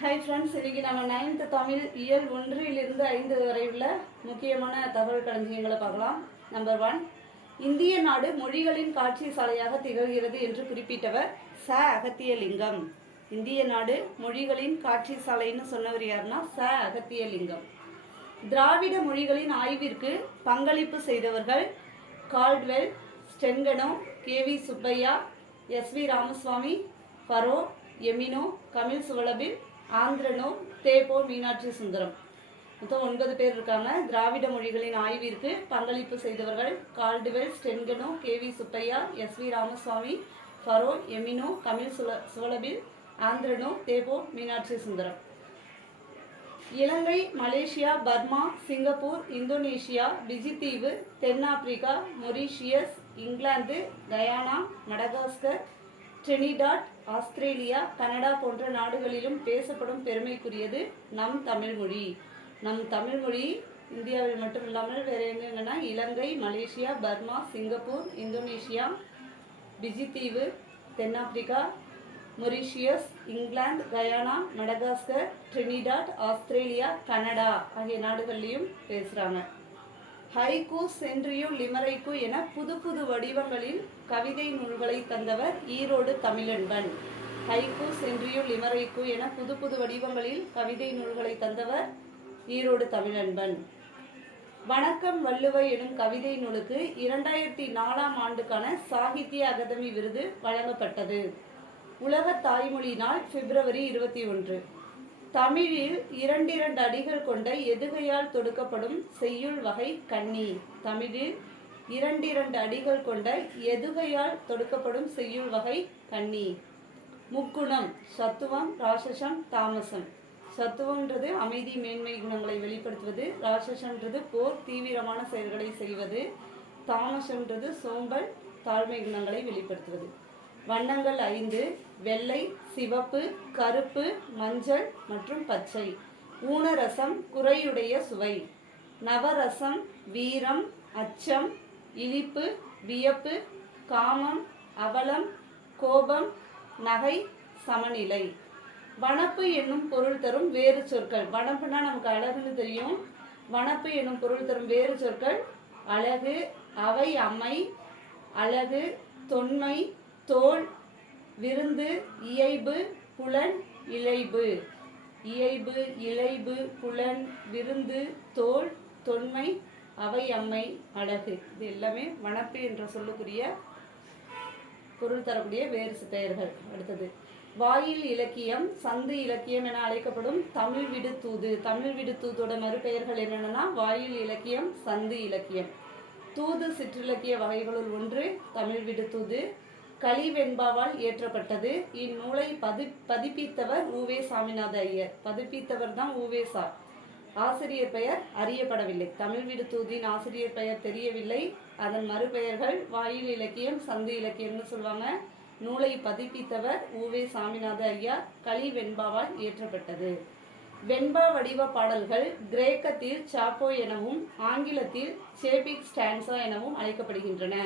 Hi friends இன்னைக்கு நம்ம ninth Tamil இயல் ஒன்றிலிருந்து ஐந்து வரை உள்ள முக்கியமான தகவல் களஞ்சியங்களை பார்க்கலாம். நம்பர் ஒன் இந்திய நாடு மொழிகளின் காட்சி சாலையாக திகழ்கிறது என்று குறிப்பிட்டவர் ச. அகத்தியலிங்கம். இந்திய நாடு மொழிகளின் காட்சி சாலைன்னு சொன்னவர் யாருன்னா ச. அகத்தியலிங்கம். திராவிட மொழிகளின் ஆய்விற்கு பங்களிப்பு செய்தவர்கள் Caldwell Sten Konow K V Subbaiah S. V. Ramaswamy Burrow Emeneau Kamil Zvelebil ஆந்திரனோ தேப்போ மீனாட்சி சுந்தரம். மொத்தம் ஒன்பது பேர் இருக்காங்க. திராவிட மொழிகளின் ஆய்விற்கு பங்களிப்பு செய்தவர்கள் Caldwell Sten Konow K V Subbaiah S V Ramaswamy Burrow Emeneau Kamil சுல Zvelebil ஆந்திரனோ தேப்போ Meenakshi Sundaram. Ilangai Malaysia Burma Singapore Indonesia பிஜித்தீவு தென்னாப்பிரிக்கா Mauritius England Guyana Madagascar Trinidad Australia Canada போன்ற நாடுகளிலும் பேசப்படும் பெருமைக்குரியது நம் தமிழ்மொழி நம் தமிழ்மொழி இந்தியாவில் மட்டும் இல்லாமல் வேறு எங்கெங்கன்னா Ilangai Malaysia Burma Singapore Indonesia பிஜித்தீவு தென்னாப்பிரிக்கா Mauritius England Guyana Madagascar Trinidad Australia Canada ஆகிய நாடுகள்லேயும் பேசுகிறாங்க ஹைக்கூ சென்றியு லிமரைக்கு என புது புது வடிவங்களில் கவிதை நூல்களை தந்தவர் ஈரோடு தமிழன்பன். ஹைக்கூ சென்றியு லிமரைக்கு என புது புது வடிவங்களில் கவிதை நூல்களை தந்தவர் ஈரோடு தமிழன்பன். வணக்கம் வள்ளுவை எனும் கவிதை நூலுக்கு இரண்டாயிரத்தி நாலாம் ஆண்டுக்கான சாகித்ய அகாதமி விருது வழங்கப்பட்டது. உலக தாய்மொழி நாள் பிப்ரவரி இருபத்தி ஒன்று. தமிழில் இரண்டிரண்டு அடிகள் கொண்ட எதுகையால் தொடுக்கப்படும் செய்யுள் வகை கன்னி தமிழில் இரண்டிரண்டு அடிகள் கொண்ட எதுகையால் தொடுக்கப்படும் செய்யுள் வகை கன்னி முக்குணம் சத்துவம் ராட்சசம் தாமசம். சத்துவம்ன்றது அமைதி மேன்மை குணங்களை வெளிப்படுத்துவது. ராட்சசன்றது போர் தீவிரமான செயல்களை செய்வது. தாமசன்றது சோம்பல் தாழ்மை குணங்களை வெளிப்படுத்துவது. வண்ணங்கள் ஐந்து வெள்ளை சிவப்பு கருப்பு மஞ்சள் மற்றும் பச்சை. ஊனரசம் குறையுடைய சுவை. நவரசம் வீரம் அச்சம் இனிப்பு வியப்பு காமம் அவலம் கோபம் நகை சமநிலை. வனப்பு என்னும் பொருள் தரும் வேறு சொற்கள். வனப்புனா நமக்கு அழகுன்னு தெரியும். வனப்பு என்னும் பொருள் தரும் வேறு சொற்கள். அழகு அவை அம்மை. அழகு தொன்மை. தோல் விருந்து இயைபு புலன் இழைபு. இயைபு இலைபு புலன் விருந்து தோல் தொன்மை அவை அம்மை அழகு. இது எல்லாமே வனப்பு என்ற சொல்லுக்குரிய பொருள் தரக்கூடிய வேறு பெயர்கள். அடுத்தது வாயில் இலக்கியம் சந்து இலக்கியம் என அழைக்கப்படும் தமிழ் விடுத்தூது. தமிழ் விடு தூதோட மறுபெயர்கள் என்னென்னா வாயில் இலக்கியம் சந்து இலக்கியம். தூது சிற்றிலக்கிய வகைகளுள் ஒன்று தமிழ் விடு தூது இயற்றப்பட்டது. இந்நூலை பதி பதிப்பித்தவர் உவே சாமிநாத ஐயர். பதிப்பித்தவர் தான் உவேசா ஆசிரியர் பெயர் அறியப்படவில்லை. தமிழ் விடுத்தூதின் ஆசிரியர் பெயர் தெரியவில்லை. அதன் மறுபெயர்கள் வாயில் இலக்கியம் சந்து இலக்கியம்னு சொல்லுவாங்க நூலை பதிப்பித்தவர் உவே சாமிநாத ஐயா களி வெண்பாவால் இயற்றப்பட்டது. வெண்பா வடிவ பாடல்கள் கிரேக்கத்தில் சாப்போ எனவும் ஆங்கிலத்தில் சேபிக் ஸ்டான்சா எனவும் அழைக்கப்படுகின்றன.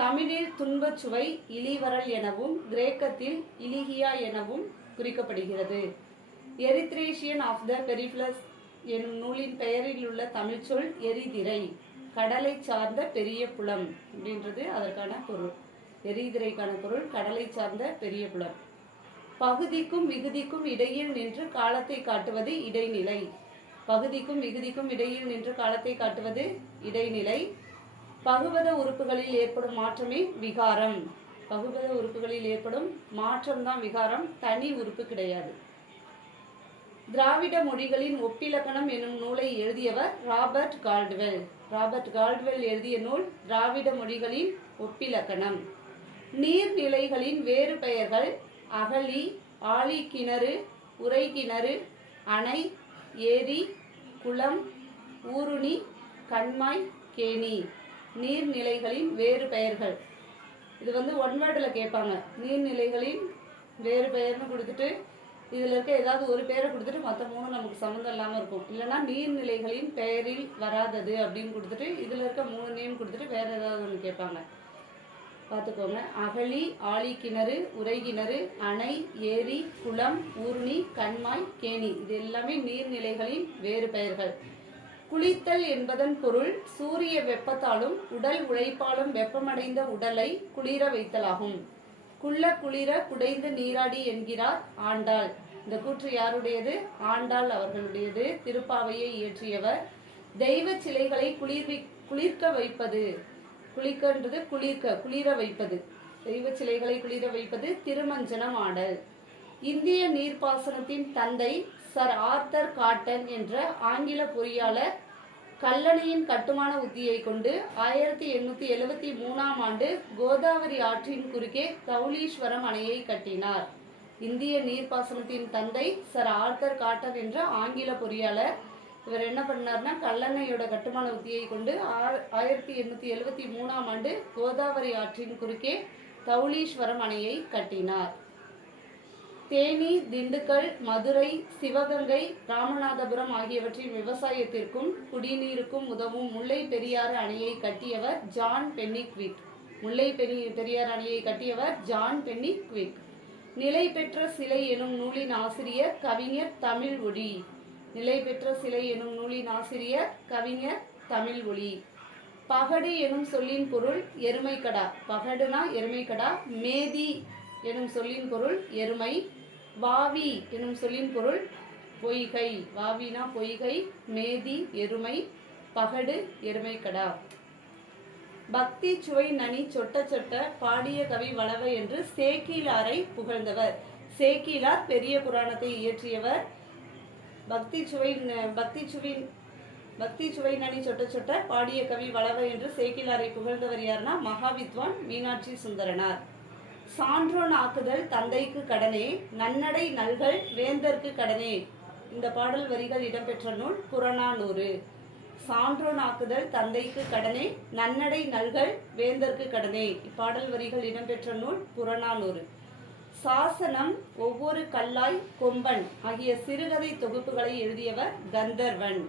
தமிழில் துன்பச் சுவை இலிவரல் எனவும் கிரேக்கத்தில் இலிகியா எனவும் குறிக்கப்படுகிறது. எரித்ரேஷியன் ஆஃப் த பெரிஃப்ளஸ் எனும் நூலின் பெயரில் உள்ள தமிழ்ச்சொல் எரிதிரை கடலை சார்ந்த பெரிய புலம் அப்படின்றது அதற்கான பொருள். எரிதிரைக்கான பொருள் கடலை சார்ந்த பெரிய புலம். பகுதிக்கும் விகுதிக்கும் இடையில் நின்று காலத்தை காட்டுவது இடைநிலை. பகுதிக்கும் விகுதிக்கும் இடையில் நின்று காலத்தை காட்டுவது இடைநிலை. பகுபத உறுப்புகளில் ஏற்படும் மாற்றமே விகாரம். பகுபத உறுப்புகளில் ஏற்படும் மாற்றம் தான் விகாரம். தனி உறுப்பு கிடையாது. திராவிட மொழிகளின் ஒப்பிலக்கணம் என்னும் நூலை எழுதியவர் ராபர்ட் கால்ட்வெல். ராபர்ட் கால்ட்வெல் எழுதிய நூல் திராவிட மொழிகளின் ஒப்பிலக்கணம். நீர்நிலைகளின் வேறு பெயர்கள் அகழி ஆழி கிணறு உரை கிணறு அணை ஏரி குளம் ஊருணி கண்மாய் கேணி. நீர்நிலைகளின் வேறு பெயர்கள். இது வந்து ஒன் வேர்டில் கேட்பாங்க. நீர்நிலைகளின் வேறு பெயர்னு கொடுத்துட்டு இதில் இருக்க ஏதாவது ஒரு பெயரை கொடுத்துட்டு மற்ற மூணு நமக்கு சம்மந்தம் இல்லாமல் இருக்கும். இல்லைன்னா நீர்நிலைகளின் பெயரில் வராதது அப்படின்னு கொடுத்துட்டு இதில் இருக்க மூணு நேம் கொடுத்துட்டு வேறு ஏதாவது ஒன்று கேட்பாங்க. பார்த்துக்கோங்க. அகழி ஆழி கிணறு உரை கிணறு அணை ஏரி குளம் ஊர்ணி கண்மாய் கேணி. இது எல்லாமே நீர்நிலைகளின் வேறு பெயர்கள். குளித்தல் என்பதன் பொருள் சூரிய வெப்பத்தாலும் உடல் உழைப்பாலும் வெப்பமடைந்த உடலை குளிர வைத்தலாகும். குள்ள குளிர குடைந்து நீராடி என்கிறார் ஆண்டாள். இந்த கூற்று யாருடையது? ஆண்டாள் அவர்களுடையது. திருப்பாவையை இயற்றியவர். தெய்வ சிலைகளை குளிர்வி குளிர்க்க வைப்பது. குளிக்கன்றது குளிர்க்க குளிர வைப்பது. தெய்வ சிலைகளை குளிர வைப்பது திருமஞ்சனம் ஆடல் இந்திய நீர்ப்பாசனத்தின் தந்தை சர் ஆர்த்தர் காட்டன் என்ற ஆங்கில பொறியாளர் கல்லணையின் கட்டுமான உத்தியை கொண்டு ஆயிரத்தி எண்ணூற்றி எழுவத்தி மூணாம் ஆண்டு கோதாவரி ஆற்றின் குறுக்கே தௌலீஸ்வரம் அணையை கட்டினார். இந்திய நீர்ப்பாசனத்தின் தந்தை சர் ஆர்த்தர் காட்டன் என்ற ஆங்கில பொறியாளர். இவர் என்ன பண்ணார்னா கல்லணையோட கட்டுமான உத்தியை கொண்டு ஆ- ஆயிரத்தி எண்ணூற்றி எழுவத்தி மூணாம் ஆண்டு கோதாவரி ஆற்றின் குறுக்கே தௌலீஸ்வரம் அணையை கட்டினார். தேனி திண்டுக்கல் மதுரை சிவகங்கை ராமநாதபுரம் ஆகியவற்றின் விவசாயத்திற்கும் குடிநீருக்கும் உதவும் முல்லை பெரியாறு அணையை கட்டியவர் ஜான் பென்னிக்விக். முல்லை பெரி பெரியார் அணையை கட்டியவர் ஜான் பென்னிக்விக். நிலை பெற்ற சிலை எனும் நூலின் ஆசிரியர் கவிஞர் தமிழ் ஒளி நிலை பெற்ற சிலை எனும் நூலின் ஆசிரியர் கவிஞர் தமிழ் ஒளி பகடு எனும் சொல்லின் பொருள் எருமைக்கடா. பகடுனா எருமைக்கடா மேதி எனும் சொல்லின் பொருள் எருமை. வாவி எனும் சொல்லின் பொருள் பொய்கை. வாவினா பொய்கை மேதி எருமை பகடு எருமைக்கடா பக்தி சுவை நனி சொட்ட சொட்ட பாடிய கவி வளவ என்று சேக்கிலாரை புகழ்ந்தவர். சேக்கிலார் பெரிய புராணத்தை இயற்றியவர். பக்தி சுவை பக்தி சுவின் பக்தி சுவை நனி சொட்ட சொட்ட பாடிய கவி வளவ என்று சேக்கிலாரை புகழ்ந்தவர் யாருன்னா மகாவித்வான் மீனாட்சி சுந்தரனார். சான்றோன் ஆக்குதல் தந்தைக்கு கடனே நன்னடை நல்கள் வேந்தர்க்கு கடனே. இந்த பாடல் வரிகள் இடம்பெற்ற நூல் புறநானூறு. சான்றோன் ஆக்குதல் தந்தைக்கு கடனே நன்னடை நல்கள் வேந்தர்க்கு கடனே. இப்பாடல் வரிகள் இடம்பெற்ற நூல் புறநானூறு. சாசனம் ஒவ்வொரு கல்லாய் கொம்பன் ஆகிய சிறுகதை தொகுப்புகளை எழுதியவர் கந்தர்வன்.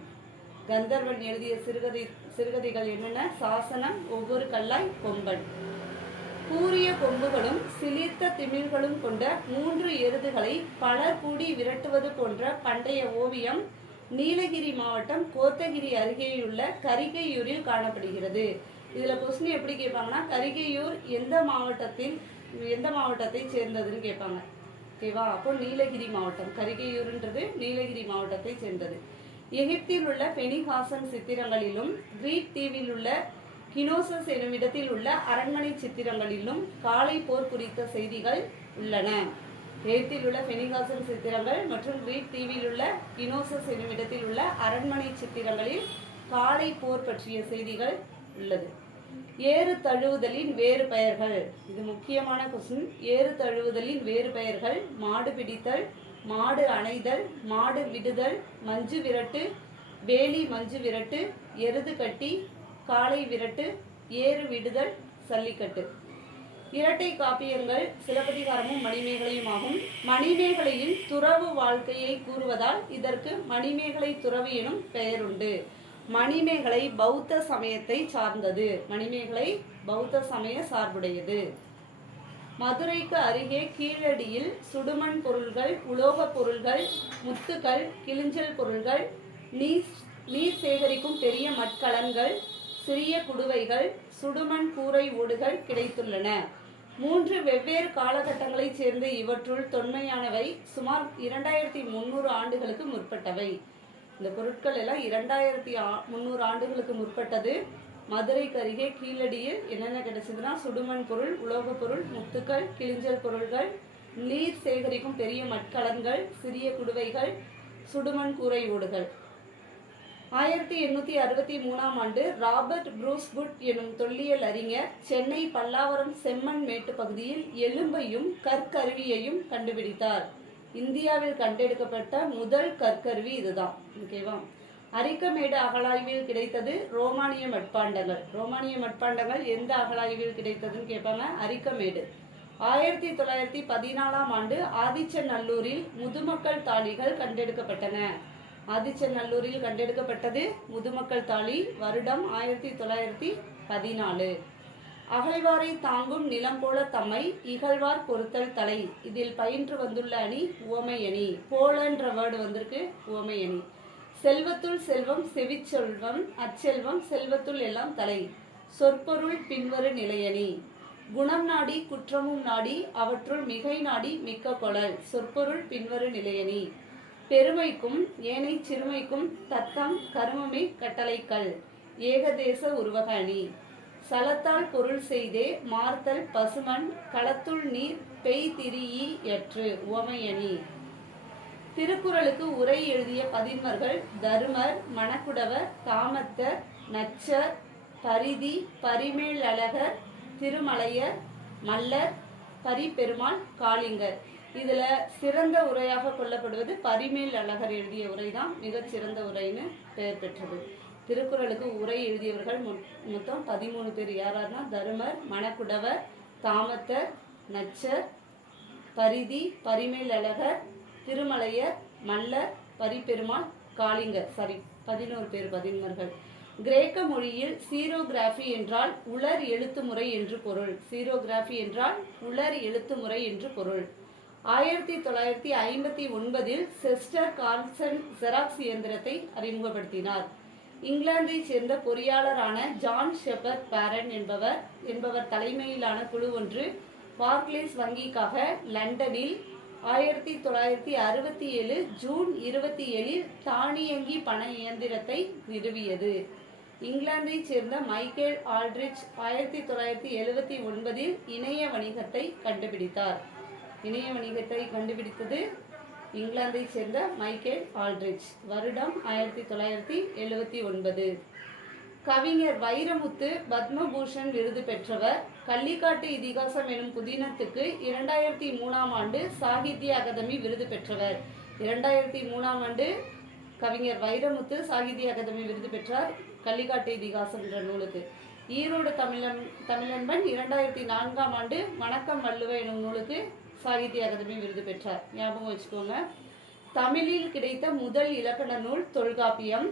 கந்தர்வன் எழுதிய சிறுகதை சிறுகதைகள் என்னென்ன? சாசனம் ஒவ்வொரு கல்லாய் கொம்பன். கூரிய கொம்புகளும் சிலிர்த்த திமில்களும் கொண்ட மூன்று எருதுகளை பலர் கூடி விரட்டுவது போன்ற பண்டைய ஓவியம் நீலகிரி மாவட்டம் கோத்தகிரி அருகேயுள்ள கரிகையூரில் காணப்படுகிறது. இதில் கொஸ்டின் எப்படி கேட்பாங்கன்னா கரிகையூர் எந்த மாவட்டத்தில் எந்த மாவட்டத்தை சேர்ந்ததுன்னு கேட்பாங்க. ஓகேவா? அப்போ நீலகிரி மாவட்டம் கரிகையூர்ன்றது நீலகிரி மாவட்டத்தை சேர்ந்தது. எகிப்தில் உள்ள பெனிஹாசன் சித்திரங்களிலும் கிரீட் தீவில் உள்ள கினோசஸ் எனும் இடத்தில் உள்ள அரண்மனை சித்திரங்களிலும் காளை போர் குறித்த செய்திகள் உள்ளன. எகிப்தில் உள்ள பெனிகாசன் சித்திரங்கள் மற்றும் கிரீட் தீவில் உள்ள கினோசஸ் எனும் இடத்தில் உள்ள அரண்மனை சித்திரங்களில் காளை போர் பற்றிய செய்திகள் உள்ளது. ஏறு தழுவுதலின் வேறு பெயர்கள். இது முக்கியமான கொஸ்டின் ஏறு தழுவுதலின் வேறு பெயர்கள். மாடு பிடித்தல் மாடு அணைதல் மாடு விடுதல் மஞ்சு விரட்டு வேலி மஞ்சு விரட்டு எருது கட்டி காளை விரட்டு ஏறு விடுதல் சல்லிக்கட்டு. இரட்டை காப்பியங்கள் சிலப்பதிகாரமும் மணிமேகலையும் ஆகும் மணிமேகலையின் துறவு வாழ்க்கையை கூறுவதால் இதற்கு மணிமேகலை துறவு எனும் பெயருண்டு. மணிமேகலை பௌத்த சமயத்தை சார்ந்தது. மணிமேகலை பௌத்த சமய சார்புடையது. மதுரைக்கு அருகே கீழடியில் சுடுமண் பொருள்கள் உலோகப் பொருள்கள் முத்துக்கள் கிளிஞ்சல் பொருள்கள் நீர் நீர் சேகரிக்கும் பெரிய மட்கலன்கள் சிறிய குடுவைகள் சுடுமண் கூரை ஓடுகள் கிடைத்துள்ளன. மூன்று வெவ்வேறு காலகட்டங்களைச் சேர்ந்த இவற்றுள் தொன்மையானவை சுமார் இரண்டாயிரத்தி முந்நூறு ஆண்டுகளுக்கு முற்பட்டவை. இந்த பொருட்கள் எல்லாம் இரண்டாயிரத்தி ஆ- முந்நூறு ஆண்டுகளுக்கு முற்பட்டது. மதுரைக்கு அருகே கீழடியில் என்னென்ன கிடைச்சதுன்னா சுடுமண் பொருள் உலோகப் பொருள் முத்துக்கள் கிளிஞ்சல் பொருள்கள் நீர் சேகரிக்கும் பெரிய மட்கலன்கள் சிறிய குடுவைகள் சுடுமண் கூரை ஓடுகள். ஆயிரத்தி எண்ணூற்றி அறுபத்தி மூணாம் ஆண்டு ராபர்ட் ப்ரூஸ்வுட் எனும் தொல்லியல் அறிஞர் சென்னை பல்லாவரம் செம்மண் மேட்டு பகுதியில் எலும்பையும் கற்கருவியையும் கண்டுபிடித்தார். இந்தியாவில் கண்டெடுக்கப்பட்ட முதல் கற்கருவி இதுதான். ஓகேவா? அரிக்கமேடு அகழாய்வில் கிடைத்தது ரோமானிய மட்பாண்டங்கள். ரோமானிய மட்பாண்டங்கள் எந்த அகழாய்வில் கிடைத்ததுன்னு கேட்பாங்க? அரிக்கமேடு. ஆயிரத்தி தொள்ளாயிரத்தி பதினாலாம் ஆண்டு ஆதிச்சநல்லூரில் முதுமக்கள் தாளிகள் கண்டெடுக்கப்பட்டன. ஆதிச்சநல்லூரில் கண்டெடுக்கப்பட்டது முதுமக்கள் தாளி வருடம் ஆயிரத்தி தொள்ளாயிரத்தி பதினாலு. அகழ்வாரை தாங்கும் நிலம் போல தம்மை இகழ்வார் பொறுத்தல் தலை. இதில் பயின்று வந்துள்ள அணி உவமை அணி. போலன்ற வேர்டு வந்திருக்கு உவமை அணி. செல்வத்துள் செல்வம் செவிச்செல்வம் அச்செல்வம் செல்வத்துள் எல்லாம் தலை. சொற்பொருள் பின்வரு நிலையணி குணம் நாடி குற்றமும் நாடி அவற்றுள் மிகை நாடி மிக்க கொளல் சொற்பொருள் பின்வரு நிலையணி பெருமைக்கும் ஏனை சிறுமைக்கும் தத்தம் கருமமே கட்டளைக்கல் ஏகதேச உருவக அணி சலத்தால் பொருள் செய்தே மார்த்தல் பசுமன் களத்துள் நீர் பெய் எற்று உவமையணி. திருக்குறளுக்கு உரை எழுதிய பதின்மர்கள் தருமர் மணக்குடவர் காமத்தர் நச்சர் பரிதி பரிமேலழகர் திருமலையர் மல்லர் பரிபெருமாள் காளிங்கர். இதுல சிறந்த உரையாக கொள்ளப்படுவது பரிமேல் அழகர் எழுதிய உரை தான் மிகச்சிறந்த உரைன்னு பெயர் பெற்றது. திருக்குறளுக்கு உரை எழுதியவர்கள் மொ- மொத்தம் பதிமூணு பேர். யாராருன்னா தருமர் மணக்குடவர் தாமத்தர் நச்சர் பரிதி பரிமேல் அழகர் திருமலையர் மல்லர் பரிபெருமாள் காளிங்கர். சாரி பதினோரு பேர் பதின்மர்கள் கிரேக்க மொழியில் சீரோகிராஃபி என்றால் உலர் எழுத்துமுறை என்று பொருள். சீரோகிராஃபி என்றால் உலர் எழுத்துமுறை என்று பொருள். ஆயிரத்தி தொள்ளாயிரத்தி ஐம்பத்தி ஒன்பதில் செஸ்டர் கார்சன் ஜெராக்ஸ் இயந்திரத்தை அறிமுகப்படுத்தினார். இங்கிலாந்தைச் சேர்ந்த பொறியாளரான ஜான் ஷெப்பர்ட் பேரன் என்பவர் என்பவர் தலைமையிலான குழு ஒன்று பார்க்லேஸ் வங்கிக்காக லண்டனில் ஆயிரத்தி தொள்ளாயிரத்தி அறுபத்தி ஏழு ஜூன் இருபத்தி ஏழில் தானியங்கி பண இயந்திரத்தை நிறுவியது. இங்கிலாந்தைச் சேர்ந்த மைக்கேல் ஆல்ட்ரிச் ஆயிரத்தி தொள்ளாயிரத்தி எழுபத்தி ஒன்பதில் இணைய வணிகத்தை கண்டுபிடித்தார். இணைய வணிகத்தை கண்டுபிடித்தது இங்கிலாந்தை சேர்ந்த மைக்கேல் ஆல்ட்ரிச். வருடம் ஆயிரத்தி தொள்ளாயிரத்தி எழுபத்தி ஒன்பது. கவிஞர் வைரமுத்து பத்மபூஷன் விருது பெற்றவர். கள்ளிக்காட்டு இதிகாசம் எனும் புதினத்துக்கு இரண்டாயிரத்தி மூணாம் ஆண்டு சாகித்ய அகாதமி விருது பெற்றவர். இரண்டாயிரத்தி மூணாம் ஆண்டு கவிஞர் வைரமுத்து சாகித்ய அகாதமி விருது பெற்றார். கள்ளிக்காட்டு இதிகாசம் என்ற நூலுக்கு. ஈரோடு தமிழன் தமிழன்பன் இரண்டாயிரத்தி நான்காம் ஆண்டு வணக்கம் வள்ளுவ எனும் நூலுக்கு சாகித்ய அகாதமி விருது பெற்றார் ஞாபகம் வச்சுக்கோங்க. தமிழில் கிடைத்த முதல் இலக்கண நூல் தொல்காப்பியம்.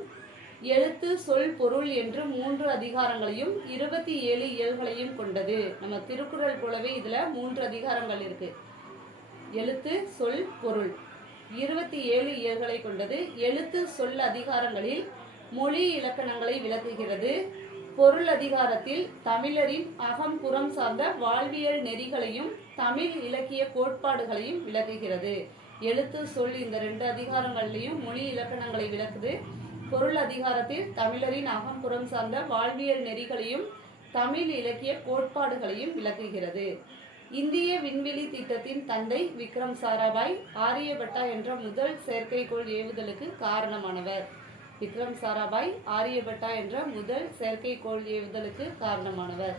எழுத்து சொல் பொருள் என்று மூன்று அதிகாரங்களையும் இருபத்தி ஏழு இயல்களையும் கொண்டது. நம்ம திருக்குறள் போலவே இதில் மூன்று அதிகாரங்கள் இருக்கு. எழுத்து சொல் பொருள். இருபத்தி ஏழு இயல்களை கொண்டது. எழுத்து சொல் அதிகாரங்களில் மொழி இலக்கணங்களை விளக்குகிறது. பொருள் அதிகாரத்தில் தமிழரின் அகம் புறம் சார்ந்த வாழ்வியல் நெறிகளையும் தமிழ் இலக்கிய கோட்பாடுகளையும் விளக்குகிறது. எழுத்து சொல் இந்த ரெண்டு அதிகாரங்கள்லையும் மொழி இலக்கணங்களை விளக்குது. பொருள் அதிகாரத்தில் தமிழரின் அகம்புறம் சார்ந்த வாழ்வியல் நெறிகளையும் தமிழ் இலக்கிய கோட்பாடுகளையும் விளக்குகிறது. இந்திய விண்வெளி திட்டத்தின் தந்தை விக்ரம் சாராபாய் ஆரியபட்டா என்ற முதல் செயற்கைக்கோள் ஏவுதலுக்கு காரணமானவர். விக்ரம் சாராபாய் ஆரியபட்டா என்ற முதல் செயற்கைக்கோள் ஏவுதலுக்கு காரணமானவர்.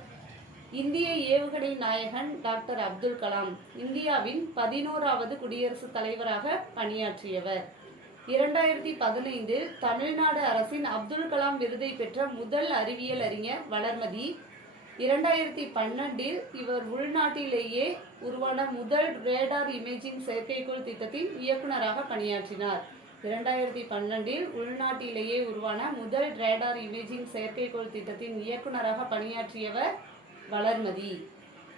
இந்திய ஏவுகணை நாயகன் டாக்டர் அப்துல் கலாம் இந்தியாவின் பதினோராவது குடியரசுத் தலைவராக பணியாற்றியவர். இரண்டாயிரத்தி பதினைந்தில் தமிழ்நாடு அரசின் அப்துல் கலாம் விருதை பெற்ற முதல் அறிவியல் அறிஞர் வளர்மதி. இரண்டாயிரத்தி பன்னெண்டில் இவர் உள்நாட்டிலேயே உருவான முதல் ரேடார் இமேஜிங் செயற்கைக்கோள் திட்டத்தின் இயக்குநராக பணியாற்றினார். இரண்டாயிரத்தி பன்னெண்டில் உள்நாட்டிலேயே உருவான முதல் ரேடார் இமேஜிங் செயற்கைக்கோள் திட்டத்தின் இயக்குநராக பணியாற்றியவர் வளர்மதி.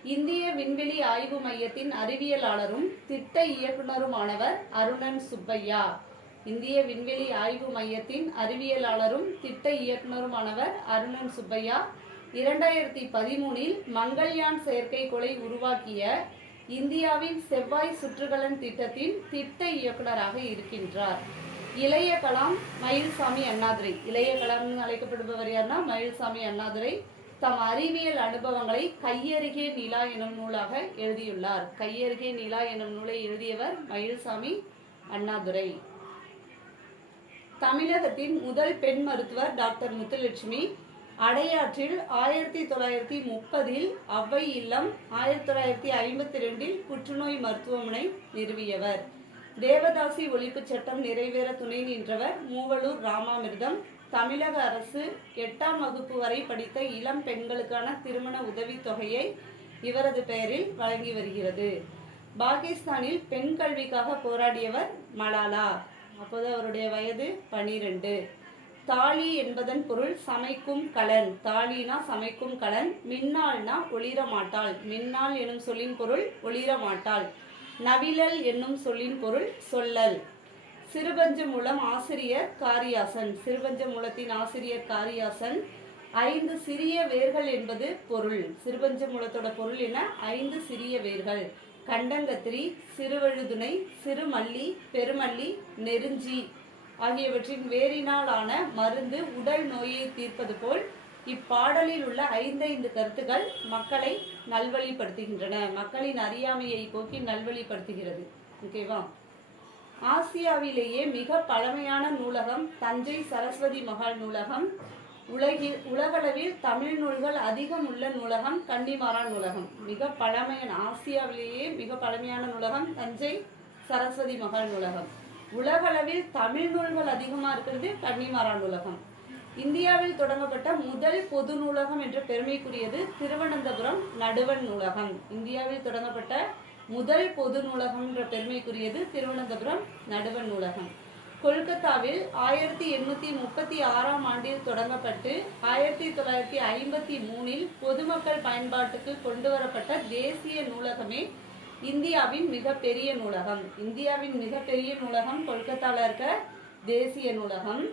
இந்திய விண்வெளி ஆய்வு மையத்தின் அறிவியலாளரும் திட்ட இயக்குனருமானவர் அருணன் சுப்பையா. இந்திய விண்வெளி ஆய்வு மையத்தின் அறிவியலாளரும் திட்ட இயக்குனருமானவர் அருணன் சுப்பையா இரண்டாயிரத்தி பதிமூனில் மங்கள்யான் செயற்கைக்கோளை உருவாக்கிய இந்தியாவின் செவ்வாய் சுற்றுகலன் திட்டத்தின் திட்ட இயக்குனராக இருக்கின்றார். இளைய கலாம் மயில்சாமி அண்ணாதுரை. இளைய கலாம்னு அழைக்கப்படுபவர் யாருன்னா மயில்சாமி அண்ணாதுரை. தம் அறிவியல் அனுபவங்களை கையருகே நிலா எனும் நூலாக எழுதியுள்ளார். கையருகே நிலா எனும் நூலை எழுதியவர் மயில்சாமி அண்ணாதுரை. தமிழகத்தின் முதல் பெண் மருத்துவர் டாக்டர் முத்துலட்சுமி அடையாற்றில் ஆயிரத்தி தொள்ளாயிரத்தி முப்பதில் அவ்வை இல்லம் ஆயிரத்தி தொள்ளாயிரத்தி ஐம்பத்தி ரெண்டில் புற்றுநோய் மருத்துவமனை நிறுவியவர். தேவதாசி ஒழிப்புச் சட்டம் நிறைவேற துணை நின்றவர் மூவலூர் ராமாமிர்தம் தமிழக அரசு எட்டாம் வகுப்பு வரை படித்த இளம் பெண்களுக்கான திருமண உதவித் தொகையை இவரது பெயரில் வழங்கி வருகிறது. பாகிஸ்தானில் பெண் கல்விக்காக போராடியவர் மலாலா. அப்போது அவருடைய வயது பனிரெண்டு. தாலி என்பதன் பொருள் சமைக்கும் கலன். தாலினா சமைக்கும் கலன் மின்னால்னா ஒளிர மாட்டாள். மின்னாள் எனும் சொல்லின் பொருள் ஒளிர மாட்டாள். நவிழல் என்னும் சொல்லின் பொருள் சொல்லல். சிறுபஞ்ச மூலம் ஆசிரியர் காரியாசன். சிறுபஞ்ச மூலத்தின் ஆசிரியர் காரியாசன். ஐந்து சிறிய வேர்கள் என்பது பொருள். சிறுபஞ்ச மூலத்தோட பொருள் என ஐந்து சிறிய வேர்கள். கண்டங்கத்திரி சிறுவழுதுணை சிறுமல்லி பெருமல்லி நெருஞ்சி ஆகியவற்றின் வேரினாலான மருந்து உடல் நோயை தீர்ப்பது போல் இப்பாடலில் உள்ள ஐந்தைந்து கருத்துக்கள் மக்களை நல்வழிப்படுத்துகின்றன. மக்களின் அறியாமையை போக்கி நல்வழிப்படுத்துகிறது. ஓகேவா? ஆசியாவிலேயே மிக பழமையான நூலகம் தஞ்சை சரஸ்வதி மகால் நூலகம். உலகில் உலகளவில் தமிழ் நூல்கள் அதிகம் உள்ள நூலகம் கன்னிமாரா நூலகம். மிக பழமையான ஆசியாவிலேயே மிக பழமையான நூலகம் தஞ்சை சரஸ்வதி மகால் நூலகம். உலகளவில் தமிழ் நூல்கள் அதிகமாக இருக்கிறது கன்னிமாரா நூலகம். இந்தியாவில் தொடங்கப்பட்ட முதல் பொது நூலகம் என்ற பெருமைக்குரியது திருவனந்தபுரம் நடுவன் நூலகம். இந்தியாவில் தொடங்கப்பட்ட முதல் பொது நூலகம்ன்ற பெருமைக்குரியது திருவனந்தபுரம் நடுவன் நூலகம். கொல்கத்தாவில் ஆயிரத்தி எண்ணூற்றி முப்பத்தி ஆறாம் ஆண்டில் தொடங்கப்பட்டு ஆயிரத்தி தொள்ளாயிரத்தி ஐம்பத்தி மூணில் பொதுமக்கள் பயன்பாட்டுக்கு கொண்டு வரப்பட்ட தேசிய நூலகமே இந்தியாவின் மிகப்பெரிய நூலகம். இந்தியாவின் மிகப்பெரிய நூலகம் கொல்கத்தாவில் இருக்க தேசிய நூலகம்.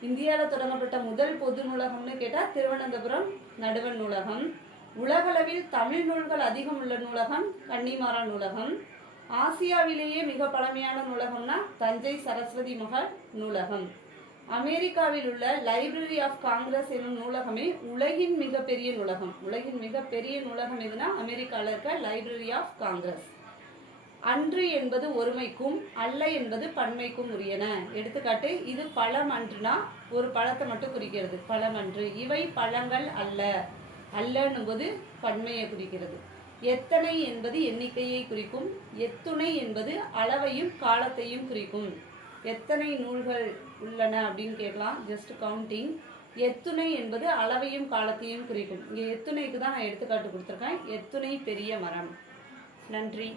இந்தியாவில் தொடங்கப்பட்ட முதல் பொது நூலகம்னு கேட்டால் திருவனந்தபுரம் நடுவன் நூலகம். உலகளவில் தமிழ் நூல்கள் அதிகம் உள்ள நூலகம் கன்னிமாரா நூலகம். ஆசியாவிலேயே மிக பழமையான நூலகம்னா தஞ்சை சரஸ்வதி மகள் நூலகம். அமெரிக்காவில் உள்ள லைப்ரரி ஆஃப் காங்கிரஸ் என்னும் நூலகமே உலகின் மிகப்பெரிய நூலகம். உலகின் மிகப்பெரிய நூலகம் எதுனா அமெரிக்காவில் இருக்க லைப்ரரி ஆஃப் காங்கிரஸ். அன்று என்பது ஒருமைக்கும் அல்ல என்பது பன்மைக்கும் உரியன. எடுத்துக்காட்டு இது பழம் அன்றுனா ஒரு பழத்தை மட்டும் குறிக்கிறது. பழம் அன்று இவை பழங்கள் அல்ல. அல்லன்னும்போது பன்மையை குறிக்கிறது. எத்தனை என்பது எண்ணிக்கையை குறிக்கும். எத்துணை என்பது அளவையும் காலத்தையும் குறிக்கும். எத்தனை நூல்கள் உள்ளன அப்படின்னு கேட்கலாம். ஜஸ்ட் கவுண்டிங் எத்துணை என்பது அளவையும் காலத்தையும் குறிக்கும். இங்கே எத்துணைக்கு தான் நான் எடுத்துக்காட்டு கொடுத்துருக்கேன். எத்துணை பெரிய மரம். நன்றி.